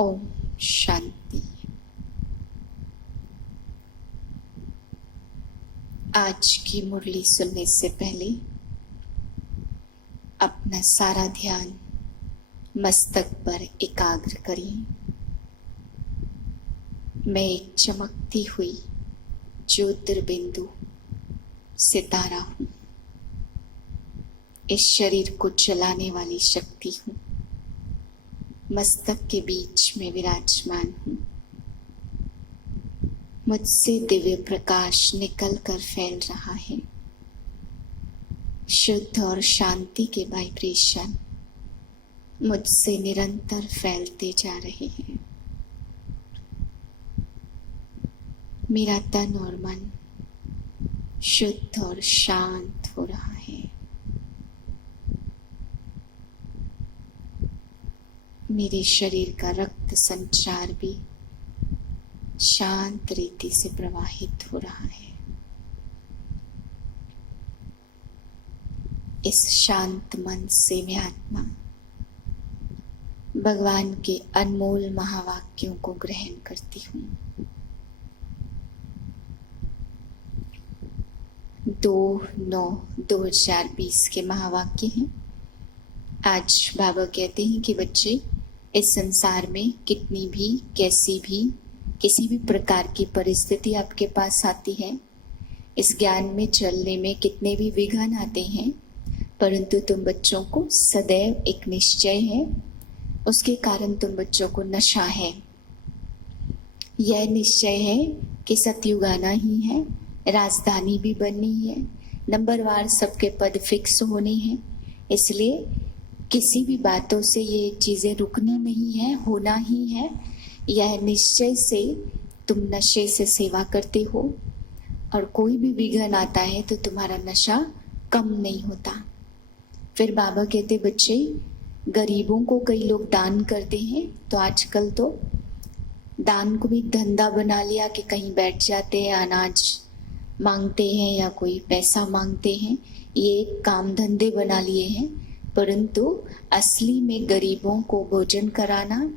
ओम शांति। आज की मुरली सुनने से पहले अपना सारा ध्यान मस्तक पर एकाग्र करिए। मैं एक चमकती हुई ज्योतिर्बिंदु सितारा हूँ। इस शरीर को चलाने वाली शक्ति हूँ। मस्तक के बीच में विराजमान हूँ। मुझसे दिव्य प्रकाश निकल कर फैल रहा है। शुद्ध और शांति के वाइब्रेशन मुझसे निरंतर फैलते जा रहे हैं। मेरा तन और मन शुद्ध और शांत हो रहा है। मेरे शरीर का रक्त संचार भी शांत रीति से प्रवाहित हो रहा है। इस शांत मन से मैं आत्मा भगवान के अनमोल महावाक्यों को ग्रहण करती हूँ। 2/9/2020 के महावाक्य हैं। आज बाबा कहते हैं कि बच्चे, इस संसार में कितनी भी, कैसी भी, किसी भी प्रकार की परिस्थिति आपके पास आती है, इस ज्ञान में चलने में कितने भी विघ्न आते हैं, परंतु तुम बच्चों को सदैव एक निश्चय है, उसके कारण तुम बच्चों को नशा है। यह निश्चय है कि सतयुग आना ही है, राजधानी भी बननी है, नंबरवार सबके पद फिक्स होने हैं। इसलिए किसी भी बातों से ये चीजें रुकनी नहीं है, होना ही है। यह निश्चय से तुम नशे से सेवा करते हो और कोई भी विघ्न आता है तो तुम्हारा नशा कम नहीं होता। फिर बाबा कहते, बच्चे, गरीबों को कई लोग दान करते हैं, तो आजकल तो दान को भी धंधा बना लिया कि कहीं बैठ जाते हैं, अनाज मांगते हैं या कोई पैसा मांगते हैं, ये काम धंधे बना लिए हैं। परंतु असली में गरीबों को भोजन कराना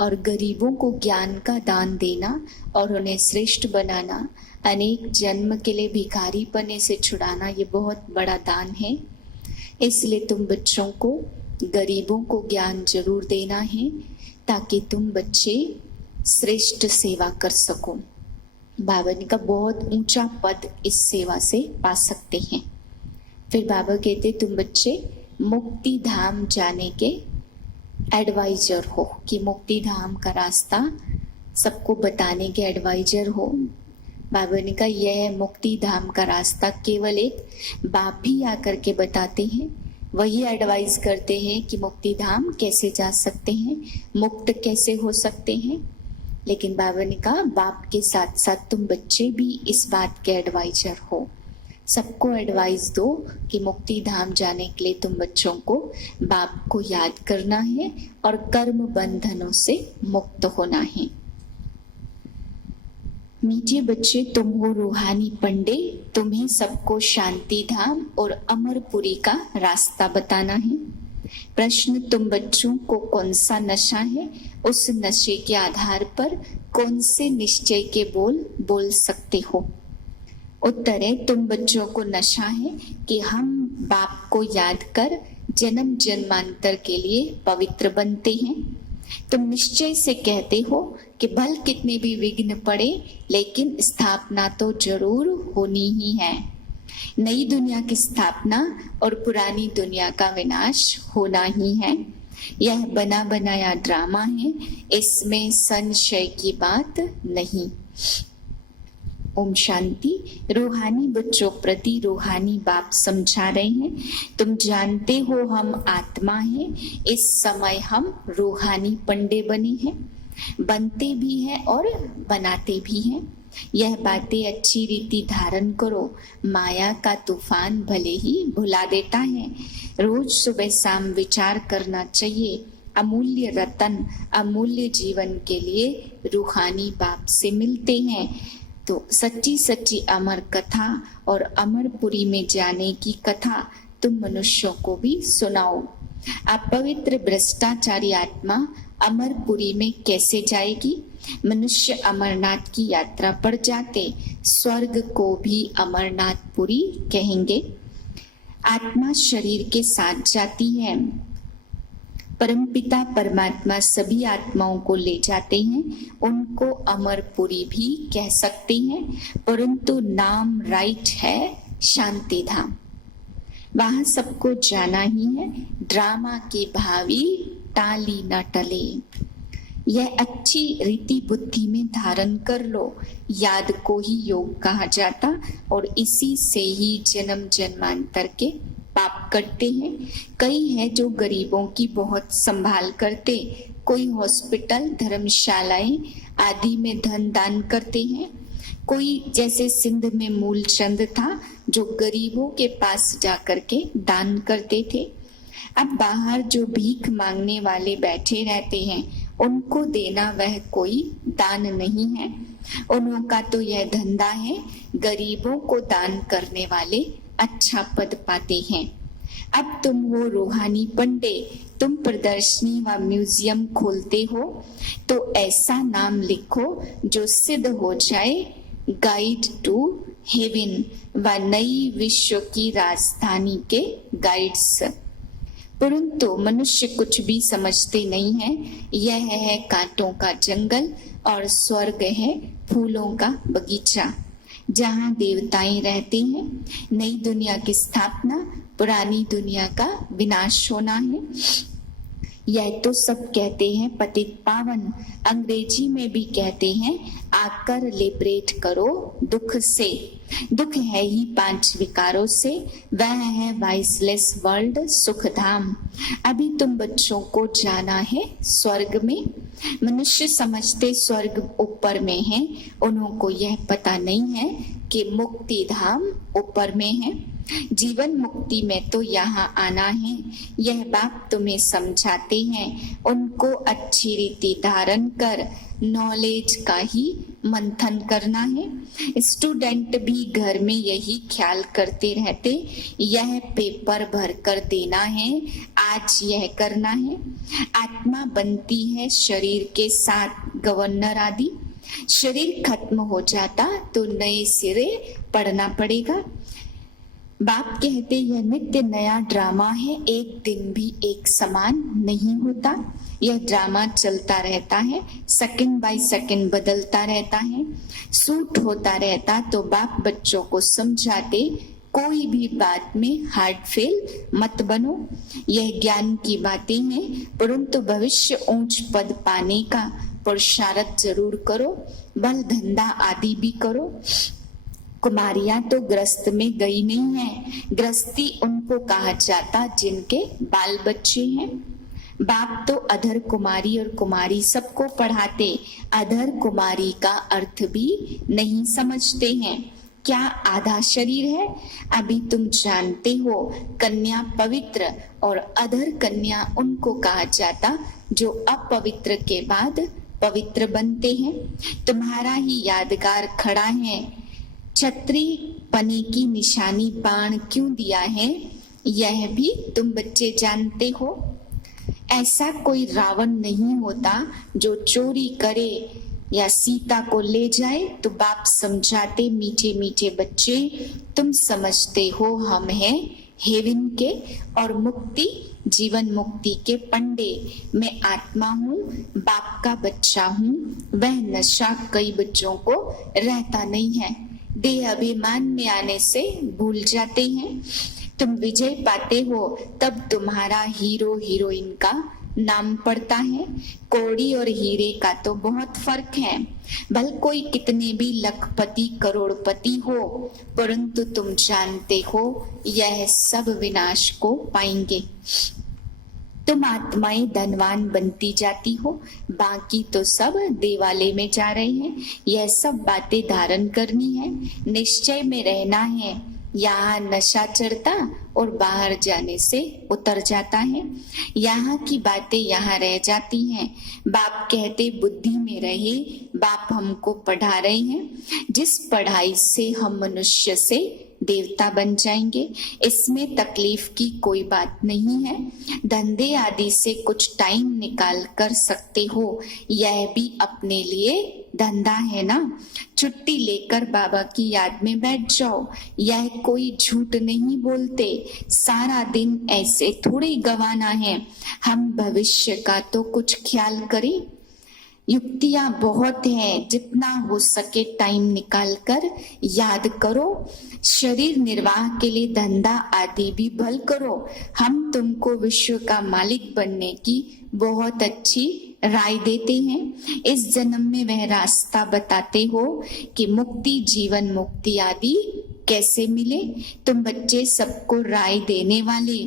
और गरीबों को ज्ञान का दान देना और उन्हें श्रेष्ठ बनाना, अनेक जन्म के लिए भिखारी पने से छुड़ाना, ये बहुत बड़ा दान है। इसलिए तुम बच्चों को, गरीबों को ज्ञान जरूर देना है ताकि तुम बच्चे श्रेष्ठ सेवा कर सको। बाबा ने का बहुत ऊंचा पद इस सेवा से पा सकते हैं। फिर बाबा कहते, तुम बच्चे मुक्ति धाम जाने के एडवाइजर हो, कि मुक्ति धाम का रास्ता सबको बताने के एडवाइजर हो। बाबा ने कहा, यह मुक्ति धाम का रास्ता केवल एक बाप ही आकर के बताते हैं, वही एडवाइज करते हैं कि मुक्ति धाम कैसे जा सकते हैं, मुक्त कैसे हो सकते हैं। लेकिन बाबा ने कहा, बाप के साथ साथ तुम बच्चे भी इस बात के एडवाइजर हो। सबको एडवाइस दो कि मुक्ति धाम जाने के लिए तुम बच्चों को बाप को याद करना है और कर्म बंधनों से मुक्त होना है। मीठे बच्चे, तुम हो रूहानी पंडे, तुम्हें सबको शांति धाम और अमरपुरी का रास्ता बताना है। प्रश्न, तुम बच्चों को कौन सा नशा है, उस नशे के आधार पर कौन से निश्चय के बोल बोल सकते हो। उत्तर है, तुम बच्चों को नशा है कि हम बाप को याद कर जन्म जन्मांतर के लिए पवित्र बनते हैं। तुम निश्चय से कहते हो कि भल कितने भी विघ्न पड़े, लेकिन स्थापना तो जरूर होनी ही है। नई दुनिया की स्थापना और पुरानी दुनिया का विनाश होना ही है। यह बना बनाया ड्रामा है, इसमें संशय की बात नहीं। ओम शांति। रूहानी बच्चों प्रति रूहानी बाप समझा रहे हैं, तुम जानते हो हम आत्मा हैं, इस समय हम रूहानी पंडे बने हैं, बनते भी हैं और बनाते भी हैं। यह बातें अच्छी रीति धारण करो, माया का तूफान भले ही भुला देता है। रोज सुबह शाम विचार करना चाहिए। अमूल्य रतन अमूल्य जीवन के लिए रूहानी बाप से मिलते हैं, तो सच्ची सच्ची अमर कथा और अमरपुरी में जाने की कथा तुम मनुष्यों को भी सुनाओ। अपवित्र भ्रष्टाचारी आत्मा अमरपुरी में कैसे जाएगी? मनुष्य अमरनाथ की यात्रा पर जाते स्वर्ग को भी अमरनाथपुरी कहेंगे। आत्मा शरीर के साथ जाती है। परमपिता परमात्मा सभी आत्माओं को ले जाते हैं, उनको अमरपुरी भी कह सकते हैं, परंतु नाम राइट है शांति धाम। वहां सबको जाना ही है। ड्रामा की भावी टाली न टले, यह अच्छी रीति बुद्धि में धारण कर लो। याद को ही योग कहा जाता और इसी से ही जन्म जन्मांतर के पाप करते हैं। कई है जो गरीबों की बहुत संभाल करते, कोई हॉस्पिटल धर्मशालाएं आदि में धन दान करते हैं। कोई जैसे सिंध में मूलचंद था जो गरीबों के पास जाकर के दान करते थे। अब बाहर जो भीख मांगने वाले बैठे रहते हैं उनको देना वह कोई दान नहीं है, उनका तो यह धंधा है। गरीबों को दान करने वाले अच्छा पद पाते हैं। अब तुम हो रूहानी पंडे, तुम प्रदर्शनी व म्यूजियम खोलते हो तो ऐसा नाम लिखो जो सिद्ध हो जाए, गाइड टू हेवन व नई विश्व की राजधानी के गाइड्स। परंतु मनुष्य कुछ भी समझते नहीं है। यह है कांटों का जंगल और स्वर्ग है फूलों का बगीचा, जहाँ देवताएं रहते हैं। नई दुनिया की स्थापना, पुरानी दुनिया का विनाश होना है। यह तो सब कहते हैं पतित पावन, अंग्रेजी में भी कहते हैं आकर लिबरेट करो दुख से। दुख है ही 5 विकारों से, वह है वाइसलेस वर्ल्ड सुख धाम। अभी तुम बच्चों को जाना है स्वर्ग में। मनुष्य समझते स्वर्ग ऊपर में है, उनको यह पता नहीं है कि मुक्ति धाम ऊपर में है। जीवन मुक्ति में तो यहाँ आना है, यह बात तुम्हें समझाते हैं। उनको अच्छी रीति धारण कर नॉलेज का ही मंथन करना है। स्टूडेंट भी घर में यही ख्याल करते रहते, यह पेपर भर कर देना है, आज यह करना है। आत्मा बनती है शरीर के साथ गवर्नर आदि। शरीर खत्म हो जाता तो नए सिरे पढ़ना पड़ेगा। बाप कहते यह नित्य नया ड्रामा है, एक दिन भी एक समान नहीं होता। यह ड्रामा चलता रहता है, सेकंड बाय सेकंड बदलता रहता है, सूट होता रहता। तो बाप बच्चों को समझाते कोई भी बात में हार्ट फेल मत बनो। यह ज्ञान की बातें हैं, परंतु भविष्य ऊंच पद पाने का पुरुषार्थ जरूर करो, बल धंधा आदि भी करो। कुमारियां तो ग्रस्त में गई नहीं है, गृहस्थी उनको कहा जाता जिनके बाल बच्चे हैं। बाप तो अधर कुमारी और कुमारी सबको पढ़ाते, अधर कुमारी का अर्थ भी नहीं समझते हैं। क्या आधा शरीर है? अभी तुम जानते हो कन्या पवित्र और अधर कन्या उनको कहा जाता जो अपवित्र के बाद पवित्र बनते हैं। तुम्हारा ही यादगार खड़ा है। छत्री पने की निशानी बाण क्यों दिया है, यह भी तुम बच्चे जानते हो। ऐसा कोई रावण नहीं होता जो चोरी करे या सीता को ले जाए। तो बाप समझाते मीठे मीठे बच्चे, तुम समझते हो हम हैं हेवन के और मुक्ति जीवन मुक्ति के पंडे। मैं आत्मा हूँ, बाप का बच्चा हूँ। वह नशा कई बच्चों को रहता नहीं है, देह अभिमान में आने से भूल जाते हैं। तुम विजय पाते हो तब तुम्हारा हीरो हीरोइन का नाम पड़ता है। कौड़ी और हीरे का तो बहुत फर्क है। भल कोई कितने भी लखपति करोड़पति हो, परंतु तुम जानते हो यह सब विनाश को पाएंगे। तुम आत्माएं धनवान बनती जाती हो, बाकी तो सब देवालय में जा रहे हैं। यह सब बातें धारण करनी है, निश्चय में रहना है। यहाँ नशा चढ़ता और बाहर जाने से उतर जाता है। यहाँ की बातें यहाँ रह जाती हैं। बाप कहते बुद्धि में रहे। बाप हमको पढ़ा रहे हैं। जिस पढ़ाई से हम मनुष्य से देवता बन जाएंगे। इसमें तकलीफ की कोई बात नहीं है। धंधे आदि से कुछ टाइम निकाल कर सकते हो, यह भी अपने लिए धंधा है ना। छुट्टी लेकर बाबा की याद में बैठ जाओ, यह कोई झूठ नहीं बोलते। सारा दिन ऐसे थोड़ी गंवाना है, हम भविष्य का तो कुछ ख्याल करें। युक्तियां बहुत हैं, जितना हो सके टाइम निकाल कर याद करो। शरीर निर्वाह के लिए धंधा आदि भी भल करो। हम तुमको विश्व का मालिक बनने की बहुत अच्छी राय देते हैं। इस जन्म में वह रास्ता बताते हो कि मुक्ति, जीवन मुक्ति आदि कैसे मिले। तुम बच्चे सबको राय देने वाले,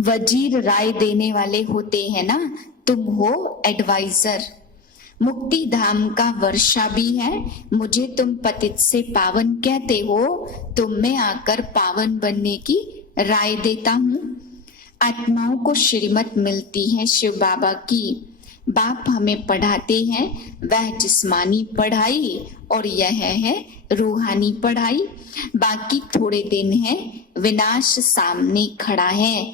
वजीर राय देने वाले होते हैं ना, तुम हो एडवाइजर। मुक्ति धाम का वर्षा भी है। मुझे तुम पतित से पावन कहते हो, तुम में आकर पावन बनने की राय देता हूँ। आत्माओं को श्रीमत मिलती है शिव बाबा की। बाप हमें पढ़ाते हैं, वह जिस्मानी पढ़ाई और यह है रूहानी पढ़ाई। बाकी थोड़े दिन है, विनाश सामने खड़ा है।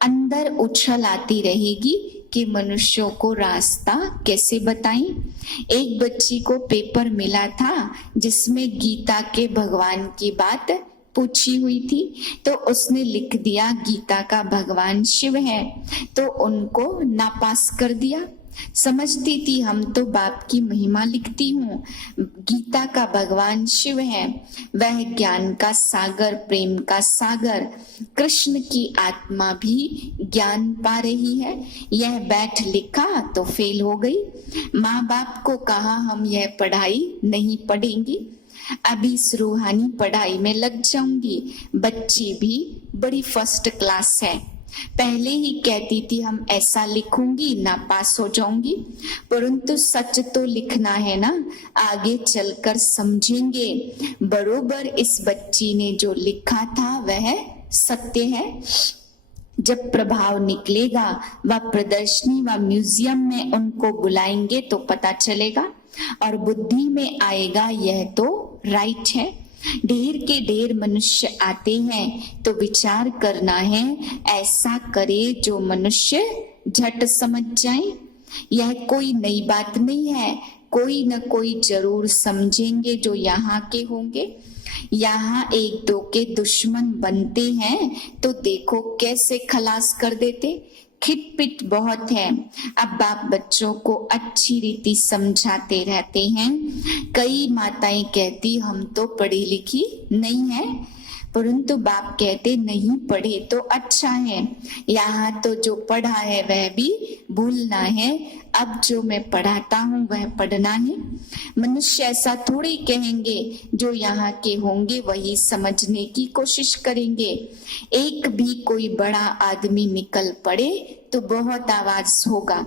अंदर उछल आती रहेगी कि मनुष्यों को रास्ता कैसे बताएं। एक बच्ची को पेपर मिला था जिसमें गीता के भगवान की बात पूछी हुई थी, तो उसने लिख दिया गीता का भगवान शिव है, तो उनको नापास कर दिया। समझती थी हम तो बाप की महिमा लिखती हूँ, गीता का भगवान शिव है, वह ज्ञान का सागर, प्रेम का सागर। कृष्ण की आत्मा भी ज्ञान पा रही है। यह बैठ लिखा तो फेल हो गई। माँ बाप को कहा हम यह पढ़ाई नहीं पढ़ेंगी, अभी इस रूहानी पढ़ाई में लग जाऊंगी। बच्ची भी बड़ी फर्स्ट क्लास है, पहले ही कहती थी हम ऐसा लिखूंगी ना पास हो जाऊंगी, परंतु सच तो लिखना है ना, आगे चलकर समझेंगे। बरोबर इस बच्ची ने जो लिखा था वह सत्य है। जब प्रभाव निकलेगा, वह प्रदर्शनी व म्यूजियम में उनको बुलाएंगे तो पता चलेगा और बुद्धि में आएगा यह तो राइट है। ढेर के ढेर मनुष्य आते हैं तो विचार करना है, ऐसा करे जो मनुष्य झट समझ जाए। यह कोई नई बात नहीं है, कोई न कोई जरूर समझेंगे जो यहाँ के होंगे। यहाँ एक दो के दुश्मन बनते हैं तो देखो कैसे खलास कर देते। खिटपिट बहुत है। अब बाप बच्चों को अच्छी रीति समझाते रहते हैं। कई माताएं कहती हम तो पढ़ी लिखी नहीं है, परंतु बाप कहते नहीं पढ़े तो अच्छा है। यहाँ तो जो पढ़ा है वह भी भूलना है, अब जो मैं पढ़ाता हूँ वह पढ़ना है। मनुष्य ऐसा थोड़ी कहेंगे, जो यहाँ के होंगे वही समझने की कोशिश करेंगे। एक भी कोई बड़ा आदमी निकल पड़े तो बहुत आवाज होगा।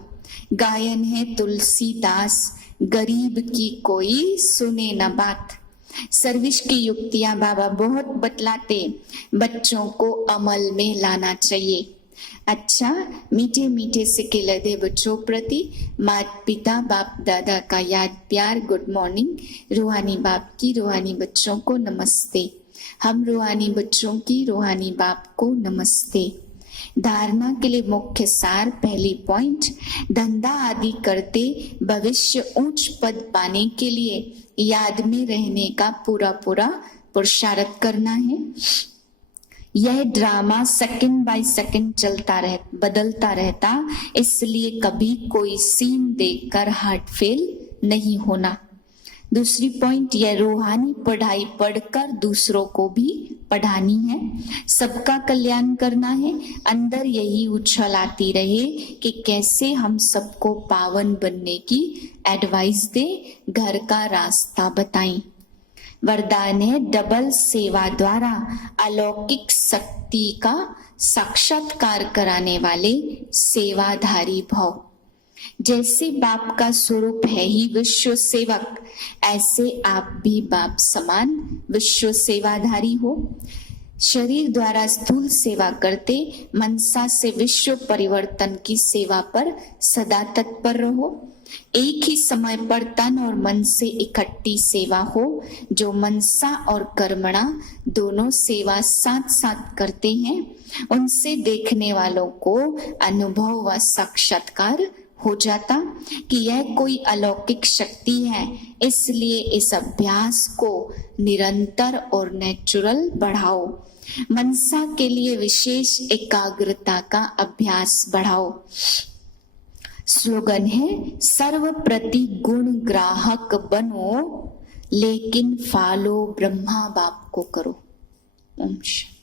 गायन है तुलसीदास, गरीब की कोई सुने न बात। सर्विस की युक्तियां बाबा बहुत बतलाते, बच्चों को अमल में लाना चाहिए। अच्छा, मीठे मीठे से खिलते बच्चों प्रति माता पिता बाप दादा का याद प्यार गुड मॉर्निंग। रूहानी बाप की रूहानी बच्चों को नमस्ते। हम रूहानी बच्चों की रूहानी बाप को नमस्ते। धारणा के लिए मुख्य सार, पहली पॉइंट, धंधा आदि करते भविष्य उच्च पद पाने के लिए याद में रहने का पूरा पूरा पुरुषार्थ करना है। यह ड्रामा सेकंड बाय सेकंड बदलता रहता, इसलिए कभी कोई सीन देखकर हार्ट फेल नहीं होना। दूसरी पॉइंट, यह रूहानी पढ़ाई पढ़कर दूसरों को भी पढ़ानी है, सबका कल्याण करना है। अंदर यही उछल आती रहे कि कैसे हम सबको पावन बनने की एडवाइस दे, घर का रास्ता बताएं। वरदान है डबल सेवा द्वारा अलौकिक शक्ति का साक्षात्कार कराने वाले सेवाधारी भव। जैसे बाप का स्वरूप है ही विश्व सेवक, ऐसे आप भी बाप समान विश्व सेवाधारी हो। शरीर द्वारा स्थूल सेवा करते, मनसा से विश्व परिवर्तन की सेवा पर सदा तत्पर रहो। एक ही समय पर तन और मन से इकट्ठी सेवा हो। जो मनसा और कर्मणा दोनों सेवा साथ साथ करते हैं, उनसे देखने वालों को अनुभव व साक्षात्कार हो जाता कि यह कोई अलौकिक शक्ति है। इसलिए इस अभ्यास को निरंतर और नेचुरल बढ़ाओ। मनसा के लिए विशेष एकाग्रता का अभ्यास बढ़ाओ। स्लोगन है, सर्व प्रति गुण ग्राहक बनो, लेकिन फॉलो ब्रह्मा बाप को करो। ओम शांति।